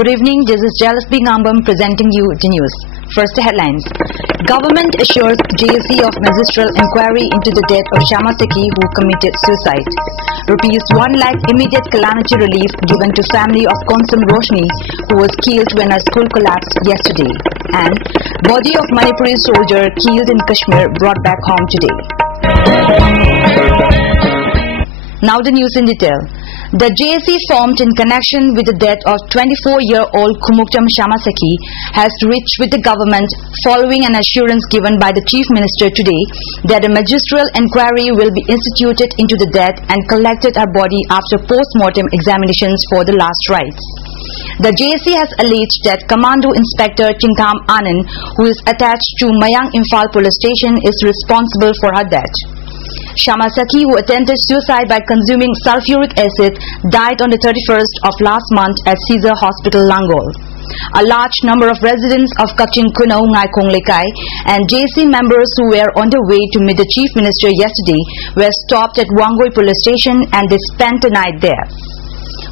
Good evening, this is Jalaspi Ngambam presenting you the news. First, the headlines. Government assures JSC of magistral inquiry into the death of Shama Sekhi who committed suicide. Rupees 1 lakh immediate calamity relief given to family of Konsum Roshni who was killed when a school collapsed yesterday. And body of Manipuri soldier killed in Kashmir brought back home today. Now the news in detail. The JSC formed in connection with the death of 24-year-old Kumuktam Shama Sekhi has reached with the government following an assurance given by the Chief Minister today that a magistral inquiry will be instituted into the death and collected her body after post-mortem examinations for the last rites. The JSC has alleged that Commando Inspector Chintam Anand, who is attached to Mayang Imphal Police Station, is responsible for her death. Shama Sekhi, who attempted suicide by consuming sulfuric acid, died on the 31st of last month at Caesar Hospital, Langol. A large number of residents of Kachin Kunau, Ngaikong Lekai and JSC members who were on their way to meet the Chief Minister yesterday were stopped at Wangoi Police Station and they spent the night there.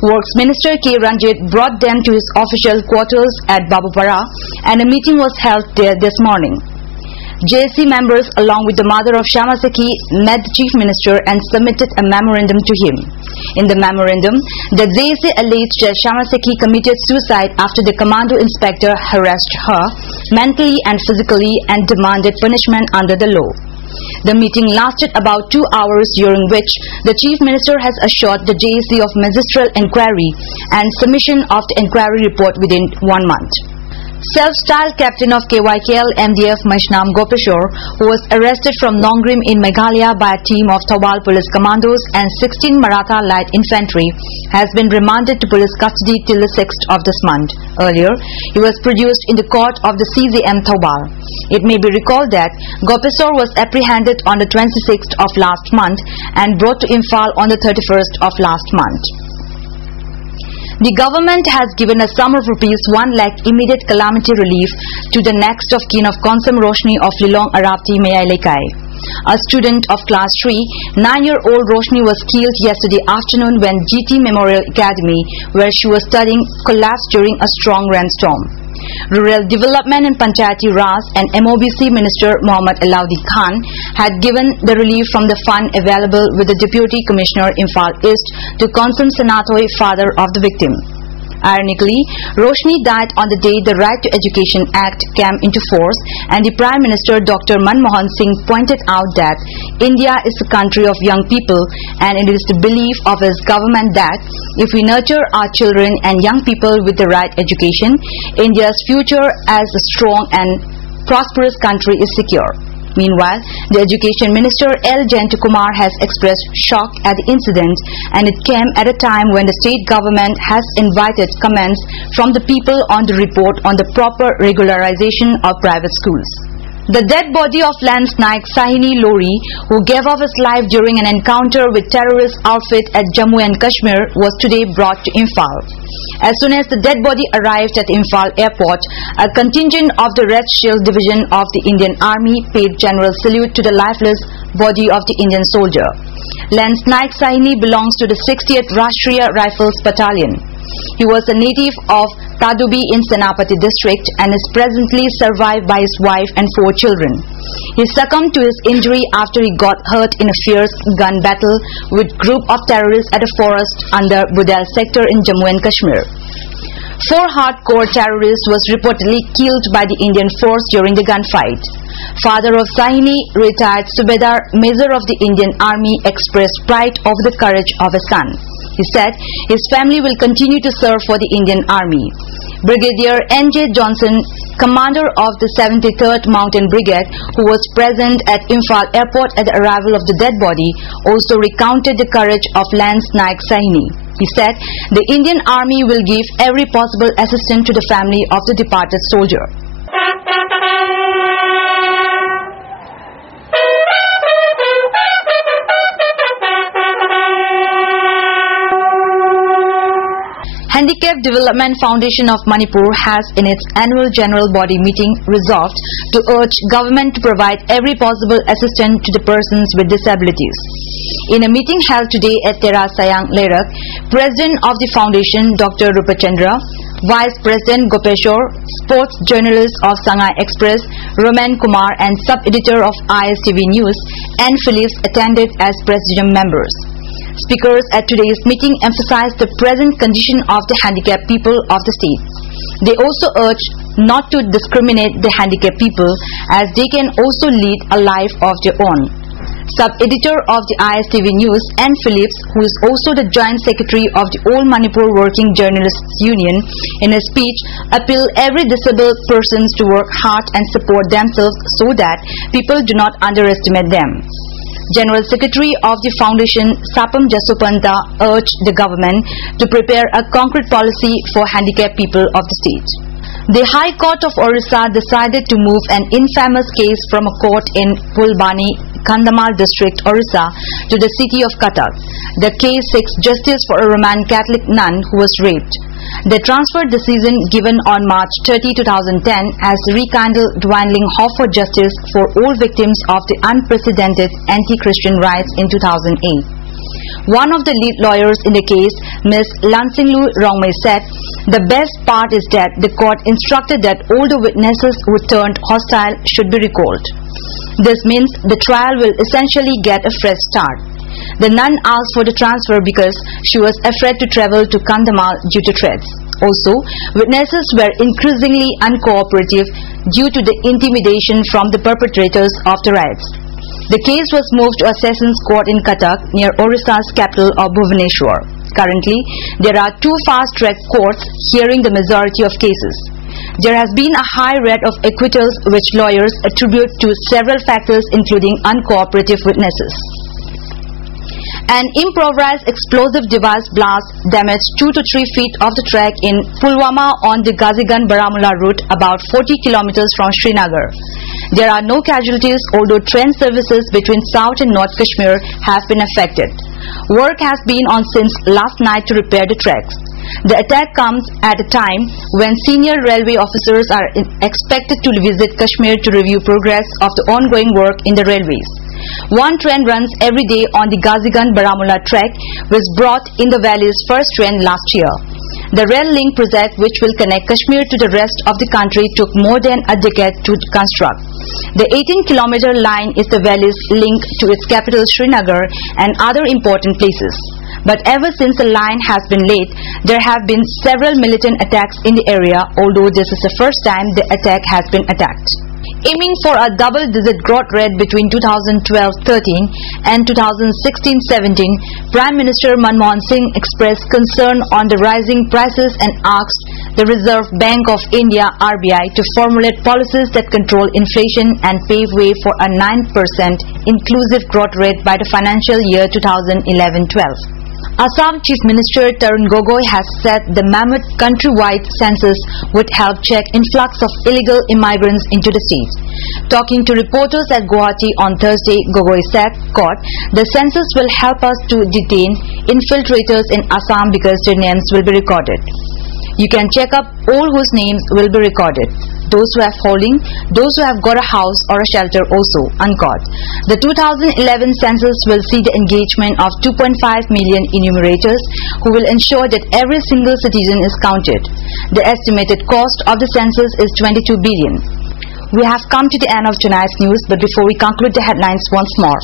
Works Minister K. Ranjit brought them to his official quarters at Babupara and a meeting was held there this morning. JSC members along with the mother of Shama Sekhi met the Chief Minister and submitted a memorandum to him. In the memorandum, the JSC alleged that Shama Sekhi committed suicide after the Commando Inspector harassed her mentally and physically and demanded punishment under the law. The meeting lasted about 2 hours, during which the Chief Minister has assured the JSC of magistral inquiry and submission of the inquiry report within 1 month. Self-styled captain of KYKL MDF Maishnam Gopeshwar, who was arrested from Nongrim in Meghalaya by a team of Thawal police commandos and 16 Maratha light infantry, has been remanded to police custody till the 6th of this month. Earlier, he was produced in the court of the CZM Thawal. It may be recalled that Gopeshwar was apprehended on the 26th of last month and brought to Imphal on the 31st of last month. The government has given a sum of rupees 1 lakh immediate calamity relief to the next of kin of Konsum Roshni of Lilong Arapti Mayai Lekai. A student of class 3, 9-year-old Roshni was killed yesterday afternoon when GT Memorial Academy, where she was studying, collapsed during a strong rainstorm. Rural Development and Panchayati Raj and MOBC Minister Muhammad Alaudi Khan had given the relief from the fund available with the Deputy Commissioner Imphal East to Konsum Sanatoi, father of the victim. Ironically, Roshni died on the day the Right to Education Act came into force and the Prime Minister Dr. Manmohan Singh pointed out that India is a country of young people and it is the belief of his government that if we nurture our children and young people with the right education, India's future as a strong and prosperous country is secure. Meanwhile, the Education Minister L. Jayantakumar has expressed shock at the incident, and it came at a time when the state government has invited comments from the people on the report on the proper regularization of private schools. The dead body of Lance Naik Sahini Lori, who gave up his life during an encounter with terrorist outfit at Jammu and Kashmir, was today brought to Imphal. As soon as the dead body arrived at Imphal Airport, a contingent of the Red Shield Division of the Indian Army paid general salute to the lifeless body of the Indian soldier. Lance Naik Sahini belongs to the 60th Rashtriya Rifles Battalion. He was a native of Tadubi in Senapati district and is presently survived by his wife and 4 children. He succumbed to his injury after he got hurt in a fierce gun battle with a group of terrorists at a forest under Budel sector in Jammu and Kashmir. 4 hardcore terrorists was reportedly killed by the Indian force during the gunfight. Father of Sahini, retired Subedar Major of the Indian Army, expressed pride over the courage of his son. He said his family will continue to serve for the Indian Army. Brigadier N.J. Johnson, commander of the 73rd Mountain Brigade, who was present at Imphal Airport at the arrival of the dead body, also recounted the courage of Lance Naik Sahini. He said the Indian Army will give every possible assistance to the family of the departed soldier. Handicap Development Foundation of Manipur has in its annual general body meeting resolved to urge government to provide every possible assistance to the persons with disabilities. In a meeting held today at Tera Sayang Lerak, President of the Foundation Dr. Rupachandra, Vice President Gopeshwar, sports journalist of Sangai Express, Roman Kumar and sub-editor of ISTV News, and Phillips attended as presidium members. Speakers at today's meeting emphasized the present condition of the handicapped people of the state. They also urged not to discriminate the handicapped people as they can also lead a life of their own. Sub-editor of the ISTV News, N. Phillips, who is also the Joint Secretary of the All Manipur Working Journalists Union, in a speech appealed every disabled persons to work hard and support themselves so that people do not underestimate them. General Secretary of the Foundation, Sapam Jasopanta, urged the government to prepare a concrete policy for handicapped people of the state. The High Court of Orissa decided to move an infamous case from a court in Pulbani, Kandhamal district, Orissa, to the city of Cuttack. The case seeks justice for a Roman Catholic nun who was raped. The transfer decision given on March 30, 2010 has rekindled dwindling hope for justice for all victims of the unprecedented anti-Christian riots in 2008. One of the lead lawyers in the case, Ms. Lansinglu Rongmei, said, "The best part is that the court instructed that all the witnesses who turned hostile should be recalled. This means the trial will essentially get a fresh start." The nun asked for the transfer because she was afraid to travel to Kandhamal due to threats. Also, witnesses were increasingly uncooperative due to the intimidation from the perpetrators of the riots. The case was moved to a sessions court in Cuttack near Orissa's capital of Bhubaneswar. Currently, there are 2 fast-track courts hearing the majority of cases. There has been a high rate of acquittals which lawyers attribute to several factors including uncooperative witnesses. An improvised explosive device blast damaged 2 to 3 feet of the track in Pulwama on the Gazigan-Baramulla route about 40 kilometers from Srinagar. There are no casualties, although train services between South and North Kashmir have been affected. Work has been on since last night to repair the tracks. The attack comes at a time when senior railway officers are expected to visit Kashmir to review progress of the ongoing work in the railways. One train runs every day on the Gazigan-Baramulla track, which brought in the valley's first train last year. The rail link project, which will connect Kashmir to the rest of the country, took more than a decade to construct. The 18-kilometer line is the valley's link to its capital Srinagar and other important places. But ever since the line has been laid, there have been several militant attacks in the area, although this is the first time the attack has been attacked. Aiming for a double-digit growth rate between 2012-13 and 2016-17, Prime Minister Manmohan Singh expressed concern on the rising prices and asked the Reserve Bank of India (RBI) to formulate policies that control inflation and pave way for a 9% inclusive growth rate by the financial year 2011-12. Assam Chief Minister Tarun Gogoi has said the mammoth countrywide census would help check influx of illegal immigrants into the state. Talking to reporters at Guwahati on Thursday, Gogoi said, quote, "The census will help us to detain infiltrators in Assam because their names will be recorded. You can check up all whose names will be recorded. Those who have holding, those who have got a house or a shelter also," unquote. The 2011 census will see the engagement of 2.5 million enumerators who will ensure that every single citizen is counted. The estimated cost of the census is 22 billion. We have come to the end of tonight's news, but before we conclude the headlines once more.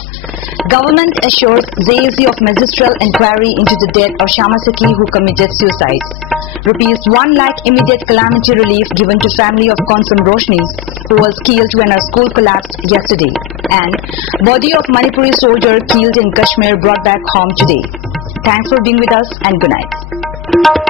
Government assures JAC of magistral inquiry into the death of Shama Sakhi who committed suicide. ₹1 lakh immediate calamity relief given to family of Konsum Roshni who was killed when her school collapsed yesterday. And body of Manipuri soldier killed in Kashmir brought back home today. Thanks for being with us and good night.